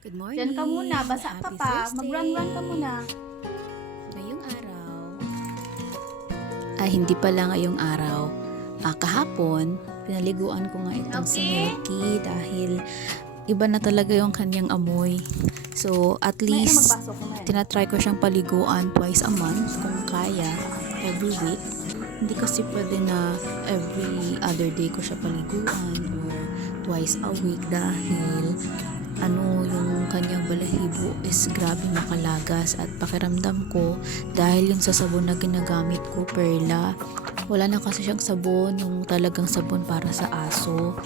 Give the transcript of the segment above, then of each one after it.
Good Diyan ka morning! muna, basa ka Happy pa. Thursday! Mag-run-run ka muna. Ngayong araw, hindi pala ngayong araw. Kahapon, pinaliguan ko nga itong si Milky dahil iba na talaga yung kanyang amoy. So, at least, Magpasok ko na. tinatry ko siyang paliguan twice a month kung kaya, every week. Hindi kasi pwede na every other day ko siya paliguan or twice a week dahil yung kanyang balahibo is grabe makalagas at pakiramdam ko dahil yung sa sabon na ginagamit ko, Perla, wala na kasi siyang sabon, yung talagang sabon para sa aso.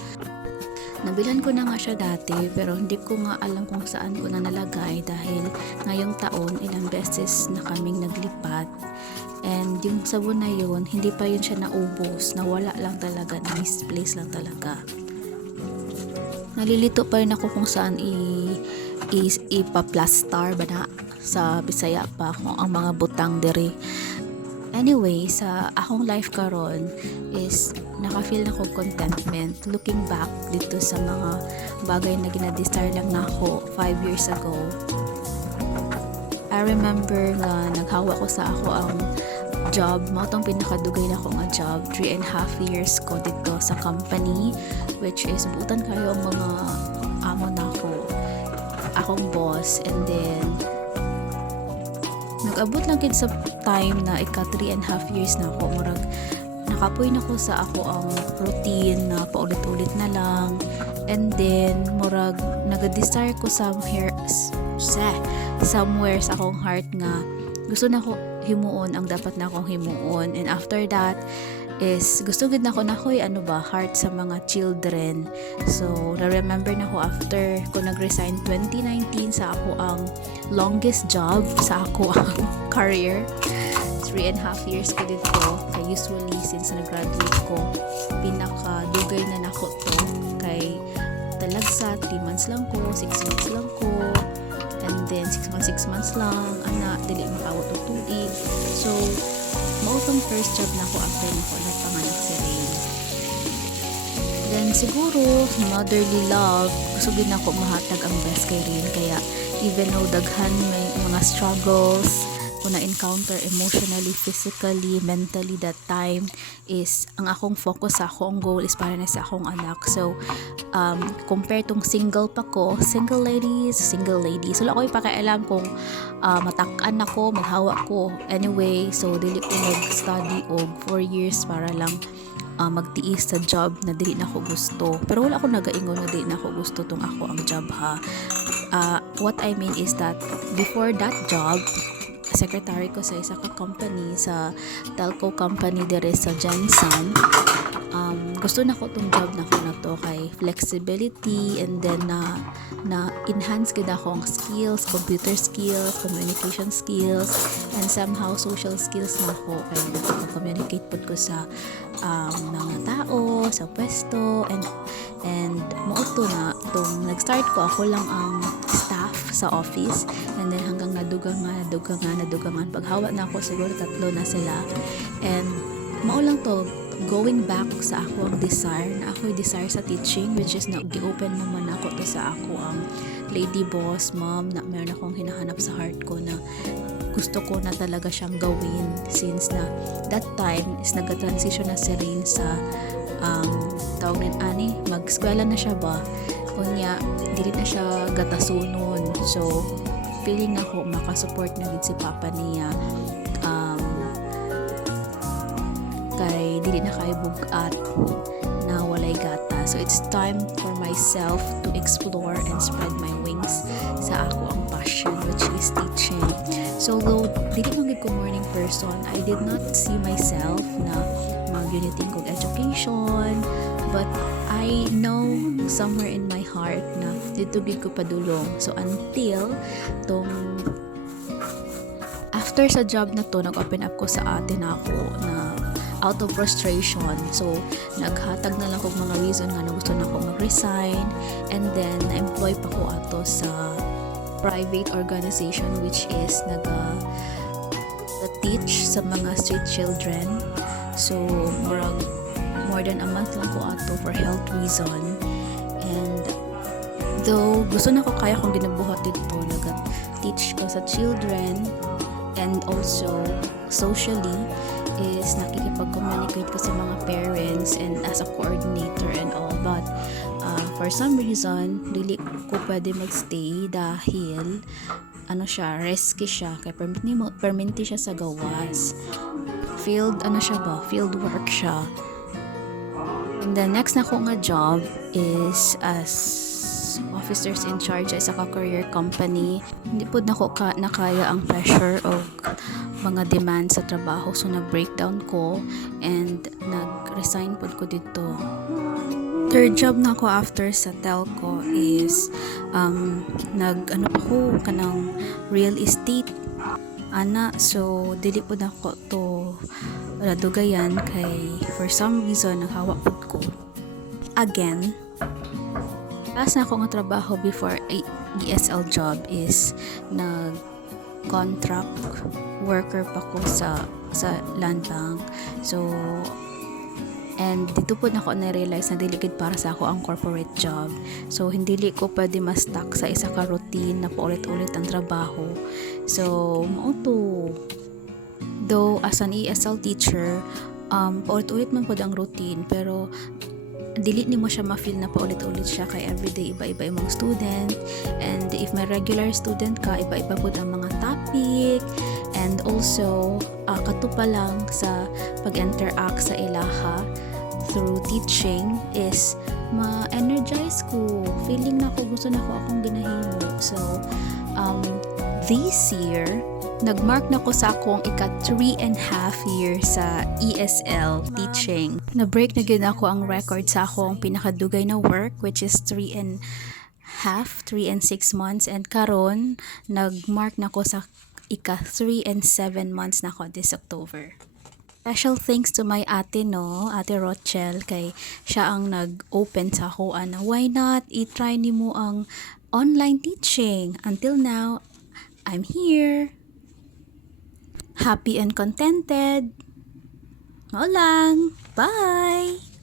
Nabilhan ko na nga siya dati pero hindi ko nga alam kung saan ko na nalagay dahil ngayong taon ilang beses na kaming naglipat and yung sabon na yun hindi pa yun siya naubos, nawala lang talaga, na-misplace lang talaga. Nalilito pa rin ako kung saan ipaplastar ba na sa Bisaya pa kung ang mga butang diri. Anyway, sa akong life karon is naka-feel na ko contentment looking back dito sa mga bagay na ginadesire lang na ako 5 years ago. I remember nga naghawa ko sa ako ang job, mo itong pinakadugay na ko nga job, 3.5 years ko dito sa company, which is buutan kayo ang mga amo na ko, akong boss, and then nag-abot lang kid sa time na ika 3.5 years na ako, murag nakapoy na ko sa ako ang routine na paulit-ulit na lang, and then murag nag-desire ko somewhere sa akong heart nga gusto na ko himuon ang dapat na akong himuon, and after that is gusto gid na ko heart sa mga children. So na-remember na ko after ko nag-resign 2019 sa ako ang longest job sa ako ang career, 3.5 years ko dito kay usually since nag-graduate ko pinakadugay na nako to kay talagsa 3 months lang ko, 6 months lang ko, and then 6 months lang dili makawat og tuig. So mao tong first job na ko after nako nagpanganak si Rain. Then siguro motherly love gusto gid nako mahatag ang best kay Rain, kaya even though daghan may mga struggles ko na encounter emotionally, physically, mentally that time, is ang akong focus sa akong goal is para na sa akong anak. So compare tong single pa ko, single ladies, wala ko ipakialam kung matakan ako, maghawa ko anyway. So dili ko nag-study og 4 years para lang magtiis sa job na dili na ako gusto, pero wala ako nagaingon na dili na ako gusto tong ako ang job ha. What I mean is that before that job, secretary ko sa isa ka company, sa telco company dire sa Jensen. Gusto na ko tong job na ko na to kay flexibility, and then na enhance gid ako ang skills, computer skills, communication skills, and somehow social skills na ko kay communicate pud ko sa mga tao sa pwesto, and mauto na tong nag-start ko ako lang ang staff sa office, and then hanggang nadugangan paghawa na ako siguro 3 na sila, and mao lang to going back sa ako ang desire sa teaching, which is na gi-open naman ako to sa ako ang lady boss mom na meron akong hinahanap sa heart ko na gusto ko na talaga siyang gawin since na that time is nag-transition na si Rain sa tawag din mag-eskwela na siya ba, kunya dili na siya gatasunon. So feeling ako makasupport na gid si papa niya kay dili na kay bugat na walay gata. So it's time for myself to explore and spread my wings sa ako ang passion, which is teaching. So though dili man gid ko morning person, I did not see myself na mag-uniting kog education, but I know somewhere in my heart na dito gid ko padulong. So until tong after sa job na to, nag-open up ko sa ate na ako na out of frustration. So naghatag na lang kog mga reason nga na gusto na ako mag-resign, and then na-employ pa ko ato sa private organization which is teach sa mga street children. So more than a month lang ko ato for health reason, and Though gusto na ko kaya kung ginabuhat dito, nag-teach ko sa children and also socially is nakikipag-communicate ko sa mga parents and as a coordinator and all, but for some reason dili ko pwede magstay dahil risky siya kay perminti siya sa gawas, field work siya. And the next na ko nga job is as officers in charge sa career company. Hindi po nakaya ang pressure o mga demand sa trabaho, so nag-breakdown ko and nag-resign po ko dito. Third job na ko after sa telco is kanang real estate so dili po na ko to dugayan kay for some reason naghawak po ko again. Last na ako nga trabaho before ESL job is contract worker pa ko sa land bank. So and dito po na ako na-realize na dili gid para sa ako ang corporate job. So hindi ko pwede ma-stuck sa isa ka routine na paulit-ulit ang trabaho. So mao to. Though as an ESL teacher, paulit-ulit man pod ang routine, pero dili ni mo siya ma-feel na paulit-ulit siya kay everyday iba-iba imong student, and if may regular student ka, iba-iba po ang mga topic, and also kato pa lang sa pag-interact sa ilaha through teaching is ma-energize ko, feeling na ko gusto na ko akong ginahimo. So this year nagmark na ko sa akong ika 3.5 years sa ESL teaching. Na-break na gid ako ang record sa akong pinakadugay na work, which is 3 and 6 months, and karon nagmark na ko sa ika 3 and 7 months na ko this October. Special thanks to my ate Ate Rochelle, kay siya ang nag-open sa ako na why not i-try nimo ang online teaching. Until now, I'm here. Happy and contented. Lang. Bye!